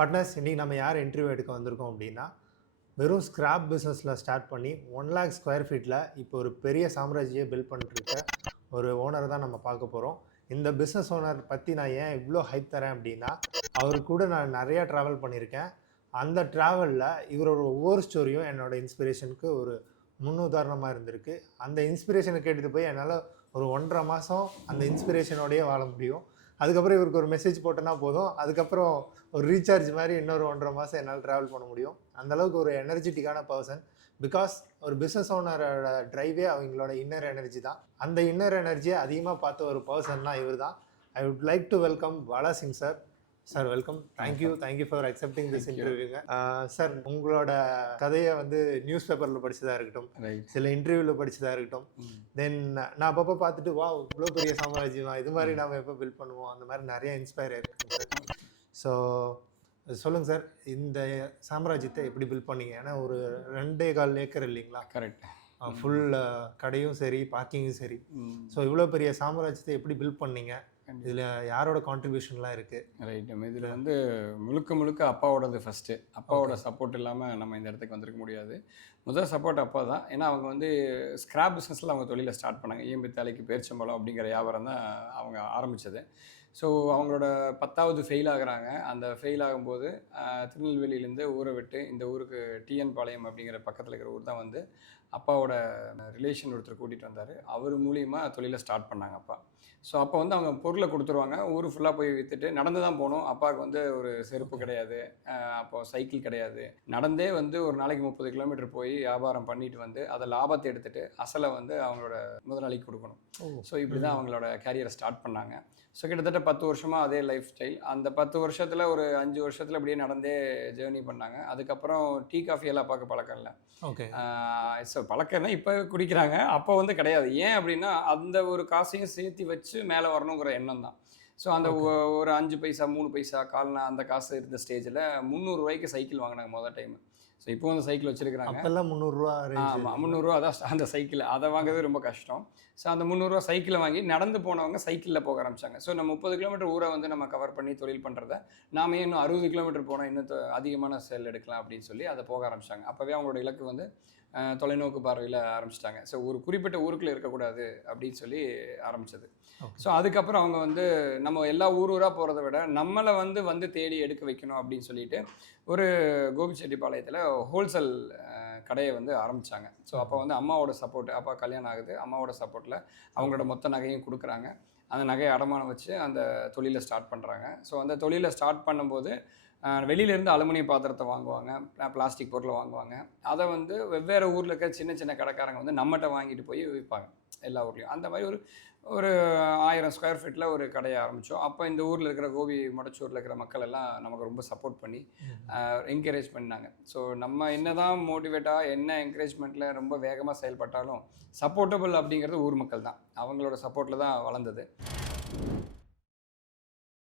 Partners இன்றைக்கி நம்ம யார் இன்டர்வியூ எடுக்க வந்திருக்கோம் அப்படின்னா வெறும் ஸ்கிராப் பிஸ்னஸில் ஸ்டார்ட் பண்ணி 1 lakh ஸ்கொயர் ஃபீட்டில் இப்போ ஒரு பெரிய சாம்ராஜ்யம் பில்ட் பண்ணிட்டுருக்க ஒரு ஓனர் தான் நம்ம பார்க்க போகிறோம். இந்த பிஸ்னஸ் ஓனர் பற்றி நான் ஏன் இவ்வளோ ஹைப் தரேன் அப்படின்னா, அவர் கூட நான் நிறையா ட்ராவல் பண்ணியிருக்கேன். அந்த ட்ராவலில் இவரோட ஒவ்வொரு ஸ்டோரியும் என்னோட இன்ஸ்பிரேஷனுக்கு ஒரு முன்னுதாரணமாக இருந்திருக்கு. அந்த இன்ஸ்பிரேஷனை கேட்டுட்டு போய் என்னால் ஒரு 1.5 மாதம் அந்த இன்ஸ்பிரேஷனோடையே வாழ முடியும். அதுக்கப்புறம் இவருக்கு ஒரு மெசேஜ் போட்டோன்னா போதும், அதுக்கப்புறம் ஒரு ரீசார்ஜ் மாதிரி இன்னொரு 1.5 மாதம் என்னால் ட்ராவல் பண்ண முடியும். அந்தளவுக்கு ஒரு எனர்ஜெட்டிக்கான பர்சன். பிகாஸ் ஒரு பிஸ்னஸ் ஓனரோட ட்ரைவே அவங்களோட இன்னர் எனர்ஜி தான். அந்த இன்னர் எனர்ஜியை அதிகமாக பார்த்த ஒரு பர்சன்னா இவர் தான். I would like to welcome Bala Singh sir. Sir welcome. Thank you for accepting this இன்டர்வியூங்க. சார், உங்களோட கதையை வந்து நியூஸ் பேப்பரில் படித்ததாக இருக்கட்டும், சில இன்டர்வியூவில் படித்ததாக இருக்கட்டும், தென் நான் அப்பப்போ பார்த்துட்டு வா இவ்வளோ பெரிய சாம்ராஜ்யம் இது மாதிரி நாம் எப்போ பில்ட் பண்ணுவோம், அந்த மாதிரி நிறைய இன்ஸ்பயர் ஆகிருக்கு சார். ஸோ சொல்லுங்கள் சார், இந்த சாம்ராஜ்யத்தை எப்படி பில்ட் பண்ணீங்க? ஏன்னா ஒரு 2.25 ஏக்கர் இல்லைங்களா? கரெக்ட். ஃபுல் கடையும் சரி, பார்க்கிங்கும் சரி. ஸோ இவ்வளோ பெரிய சாம்ராஜ்யத்தை எப்படி பில்ட் பண்ணீங்க? இதில் யாரோட கான்ட்ரிபியூஷன்லாம் இருக்குது? ரைட். நம்ம இதில் வந்து முழுக்க அப்பாவோடது ஃபஸ்ட்டு. அப்பாவோட சப்போர்ட் இல்லாமல் நம்ம இந்த இடத்துக்கு வந்திருக்க முடியாது. முதல் சப்போர்ட் அப்பா தான். ஏன்னா அவங்க வந்து ஸ்கிராப் பிஸ்னஸில் அவங்க தொழிலை ஸ்டார்ட் பண்ணாங்க. ஈயம்பித்தாலைக்கு பேரிச்சம்பழம் அப்படிங்கிற வியாபாரம் தான் அவங்க ஆரம்பித்தது. ஸோ அவங்களோட 10வது ஃபெயில் ஆகுறாங்க. அந்த ஃபெயில் ஆகும்போது திருநெல்வேலியிலேருந்து ஊரை விட்டு இந்த ஊருக்கு டிஎன் பாளையம் அப்படிங்கிற பக்கத்தில் இருக்கிற ஊர் தான் வந்து அப்பாவோட ரிலேஷன் ஒருத்தர் கூட்டிகிட்டு வந்தார். அவர் மூலியமாக தொழிலை ஸ்டார்ட் பண்ணாங்க அப்பா. ஸோ அப்போ வந்து அவங்க பொருளை கொடுத்துருவாங்க. ஊர் ஃபுல்லாக போய் விற்றுட்டு நடந்து தான் போகணும். அப்பாவுக்கு வந்து ஒரு செருப்பு கிடையாது, அப்போது சைக்கிள் கிடையாது. நடந்தே வந்து ஒரு நாளைக்கு 30 கிலோமீட்டர் போய் வியாபாரம் பண்ணிட்டு வந்து அதை லாபத்தை எடுத்துகிட்டு அசலை வந்து அவங்களோட முதலாளிக்கு கொடுக்கணும். ஸோ இப்படி தான் அவங்களோட கேரியரை ஸ்டார்ட் பண்ணாங்க. ஸோ கிட்டத்தட்ட 10 வருஷமாக அதே லைஃப் ஸ்டைல். அந்த 10 வருஷத்தில் ஒரு 5 வருஷத்தில் அப்படியே நடந்தே ஜேர்னி பண்ணாங்க. அதுக்கப்புறம் டீ காஃபி எல்லாம் பார்க்க பழக்கம் இல்லை. ஓகே. ஸோ பழக்கம்னா இப்போ குடிக்கிறாங்க, அப்போ வந்து கிடையாது. ஏன் அப்படின்னா அந்த ஒரு காசையும் சேர்த்து வச்சு மேலே வரணுங்கிற எண்ணம் தான். ஸோ அந்த ஒரு 5 பைசா 3 பைசா கால்னா அந்த காசு இருந்த ஸ்டேஜில் 300 ரூபாய்க்கு சைக்கிள் வாங்கினாங்க முதல் டைம். ஸோ இப்போ வந்து சைக்கிள் வச்சுருக்கிறாங்க. அப்போல்லாம் 300 ரூபா. ஆமாம், 300 ரூபா தான் அந்த சைக்கிள். அதை வாங்குறது ரொம்ப கஷ்டம். ஸோ அந்த 300 ரூபா சைக்கிளை வாங்கி நடந்து போனவங்க சைக்கிளில் போக ஆரம்பிச்சாங்க. ஸோ நம்ம 30 கிலோமீட்டர் ஊரை வந்து நம்ம கவர் பண்ணி தொழில் பண்ணுறத நாம இன்னும் 60 கிலோமீட்டர் போனால் இன்னும் அதிகமான சேல் எடுக்கலாம் அப்படின்னு சொல்லி அதை போக ஆரம்பிச்சாங்க. அப்போவே அவங்களோட இலக்கு வந்து தொலைநோக்கு பார்வையில் ஆரம்பிச்சிட்டாங்க. ஸோ ஒரு குறிப்பிட்ட ஊருக்குள்ளே இருக்கக்கூடாது அப்படின்னு சொல்லி ஆரம்பித்தது. ஸோ அதுக்கப்புறம் அவங்க வந்து நம்ம எல்லா ஊராக போகிறத விட நம்மளை வந்து தேடி எடுக்க வைக்கணும் அப்படின்னு சொல்லிட்டு ஒரு கோபிச்செட்டிப்பாளையத்தில் ஹோல்சேல் கடையை வந்து ஆரம்பித்தாங்க. ஸோ அப்போ வந்து அம்மாவோட சப்போர்ட், அப்பா கல்யாணம் ஆகுது, அம்மாவோட சப்போர்ட்டில் அவங்களோட மொத்த நகையும் கொடுக்குறாங்க. அந்த நகையை அடமானம் வச்சு அந்த தொழிலை ஸ்டார்ட் பண்ணுறாங்க. ஸோ அந்த தொழிலை ஸ்டார்ட் பண்ணும்போது வெளியிலேருந்து அலுமினிய பாத்திரத்தை வாங்குவாங்க, பிளாஸ்டிக் பொருளை வாங்குவாங்க. அதை வந்து வெவ்வேறு ஊரில் இருக்க சின்ன சின்ன கடைக்காரங்க வந்து நம்மகிட்ட வாங்கிட்டு போய் விற்பாங்க எல்லா ஊர்லேயும். அந்த மாதிரி ஒரு 1000 ஸ்கொயர் ஃபீட்டில் ஒரு கடையை ஆரம்பித்தோம். அப்போ இந்த ஊரில் இருக்கிற கோபி மொடச்சூரில் இருக்கிற மக்கள் எல்லாம் நமக்கு ரொம்ப சப்போர்ட் பண்ணி என்கரேஜ் பண்ணாங்க. ஸோ நம்ம என்ன தான் மோட்டிவேட்டாக என்ன என்கரேஜ்மெண்ட்டில் ரொம்ப வேகமாக செயல்பட்டாலும் சப்போர்ட்டபிள் அப்படிங்கிறது ஊர் மக்கள் தான். அவங்களோட சப்போர்ட்டில் தான் வளர்ந்தது.